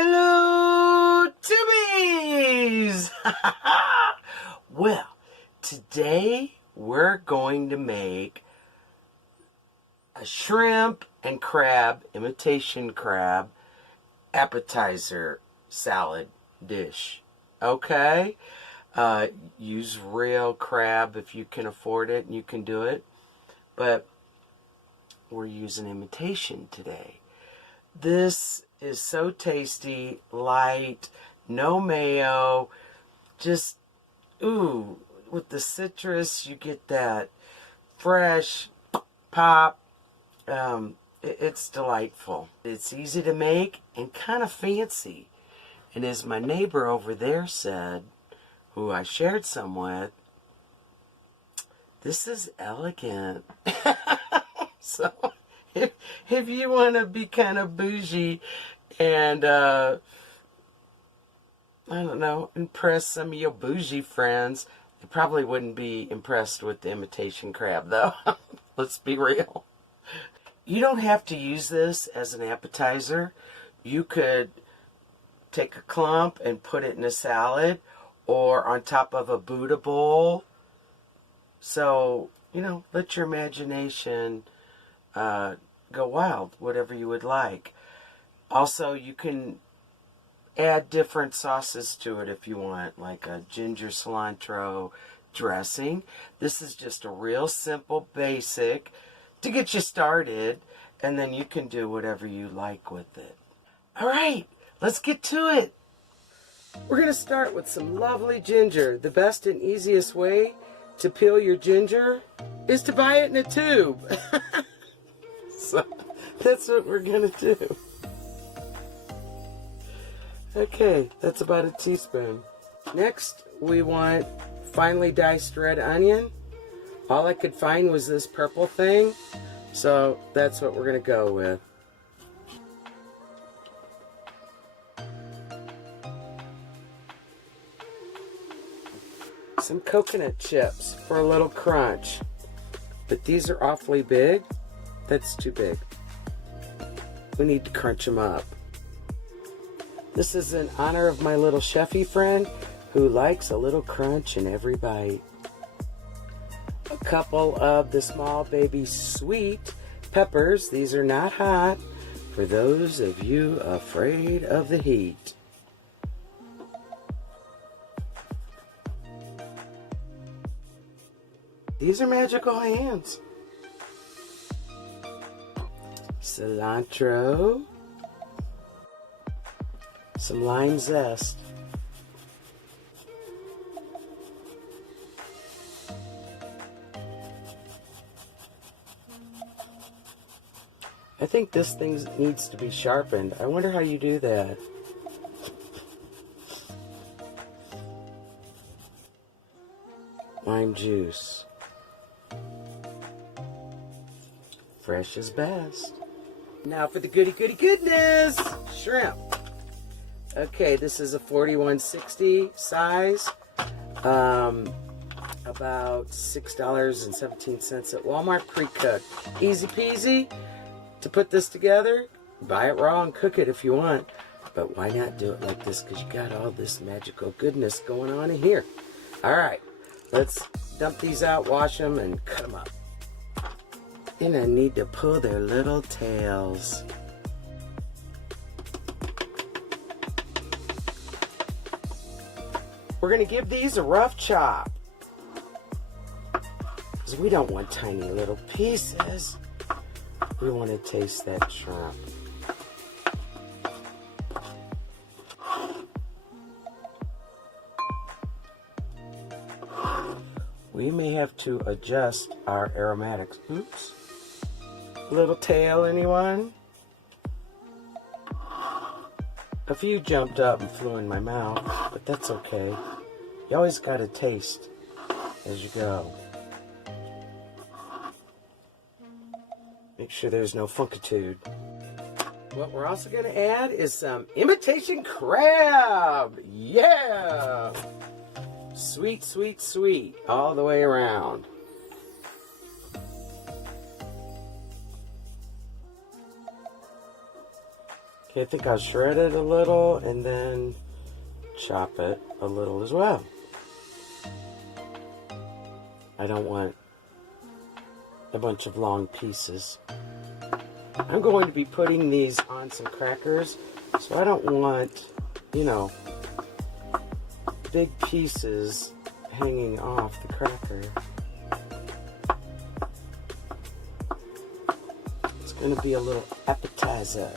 Hello, Tubies! Well, today we're going to make a shrimp and crab, imitation crab, appetizer salad dish. Okay? Use real crab if you can afford it and you can do it. But we're using imitation today. This is so tasty, light, no mayo, just, ooh, with the citrus, you get that fresh pop. It's delightful. It's easy to make and kind of fancy. And as my neighbor over there said, who I shared some with, this is elegant. So, if you want to be kind of bougie and, I don't know, impress some of your bougie friends, they probably wouldn't be impressed with the imitation crab, though. Let's be real. You don't have to use this as an appetizer. You could take a clump and put it in a salad or on top of a Buddha bowl. So, let your imagination go wild, whatever you would like. Also, you can add different sauces to it if you want, like a ginger cilantro dressing. This is just a real simple, basic to get you started, and then you can do whatever you like with it. All right, let's get to it. We're going to start with some lovely ginger. The best and easiest way to peel your ginger is to buy it in a tube. So that's what we're going to do. Okay, that's about a teaspoon. Next, we want finely diced red onion. All I could find was this purple thing, so that's what we're going to go with. Some coconut chips for a little crunch. But these are awfully big. That's too big. We need to crunch them up. This is in honor of my little chefy friend who likes a little crunch in every bite. A couple of the small baby sweet peppers. These are not hot for those of you afraid of the heat. These are magical hands. Cilantro. Some lime zest. I think this thing needs to be sharpened. I wonder how you do that. Lime juice. Fresh is best. Now for the goody goodness. Shrimp. Okay, this is a 4160 size. About $6.17 at Walmart, pre-cooked. Easy peasy to put this together. Buy it raw and cook it if you want. But why not do it like this? Because you got all this magical goodness going on in here. Alright, let's dump these out, wash them, and cut them up. And I need to pull their little tails. We're going to give these a rough chop. Because we don't want tiny little pieces. We want to taste that shrimp. We may have to adjust our aromatics. Oops. Little tail, anyone? A few jumped up and flew in my mouth, but that's okay. You always got to taste as you go. Make sure there's no funkitude. What we're also going to add is some imitation crab. Yeah! Sweet, sweet, sweet all the way around. Okay, I think I'll shred it a little and then chop it a little as well. I don't want a bunch of long pieces. I'm going to be putting these on some crackers, so I don't want, you know, big pieces hanging off the cracker. It's going to be a little appetizer.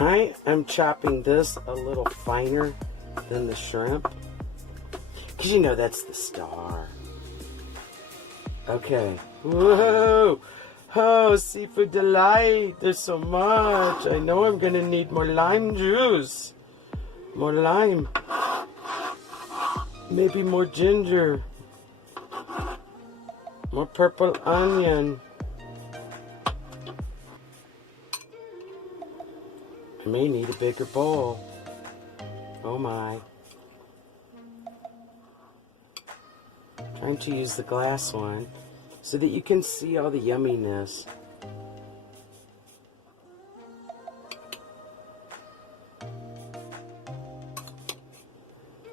I am chopping this a little finer than the shrimp, because you know that's the star. Okay. Whoa! Oh, seafood delight. There's so much. I know I'm going to need more lime juice. More lime. Maybe more ginger. More purple onion. I may need a bigger bowl. Oh my. Trying to use the glass one so that you can see all the yumminess.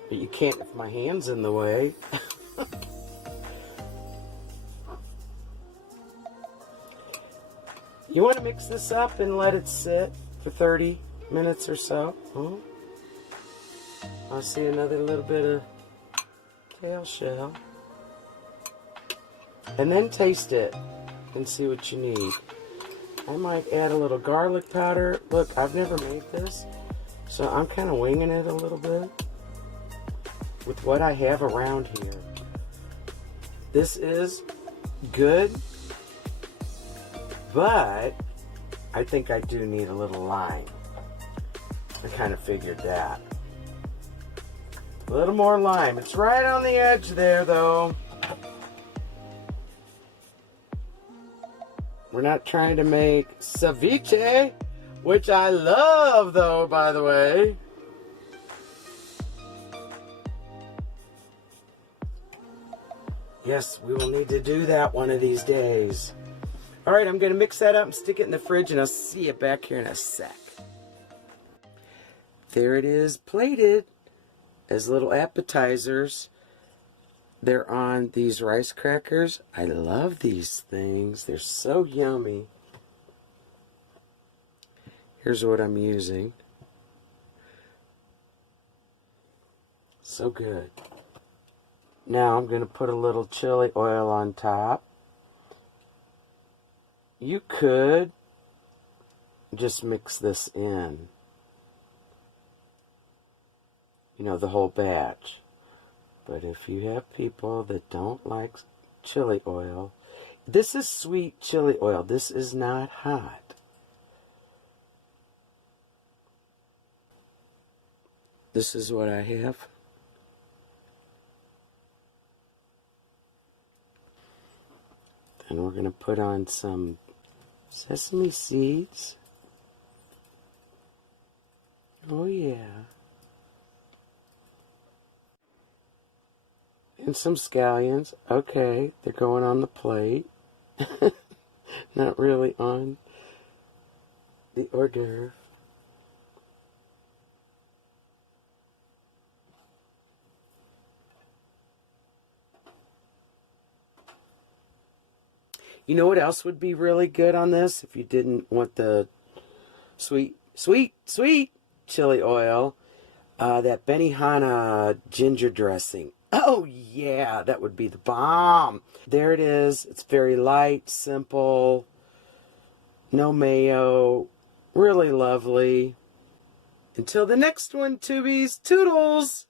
But you can't if my hand's in the way. You want to mix this up and let it sit for 30 minutes or so. Oh. I see another little bit of tail shell. And then taste it and see what you need. I might add a little garlic powder. Look, I've never made this, so I'm kind of winging it a little bit with what I have around here. This is good, but I think I do need a little lime. I kind of figured that. A little more lime. It's right on the edge there, though. We're not trying to make ceviche, which I love, though, by the way. Yes, we will need to do that one of these days. All right, I'm going to mix that up and stick it in the fridge, and I'll see you back here in a sec. There it is, plated as little appetizers. They're on these rice crackers. I love these things. They're so yummy. Here's what I'm using. So good. Now I'm going to put a little chili oil on top. You could just mix this in. You know, the whole batch. But if you have people that don't like chili oil, this is sweet chili oil. This is not hot. This is what I have. Then we're going to put on some sesame seeds. Oh yeah. And some scallions. Okay, they're going on the plate. Not really on the hors d'oeuvre. You know what else would be really good on this if you didn't want the sweet chili oil? That Benihana ginger dressing. Oh yeah, that would be the bomb. There it is. It's very light, simple, no mayo, really lovely. Until the next one, Tubies, toodles!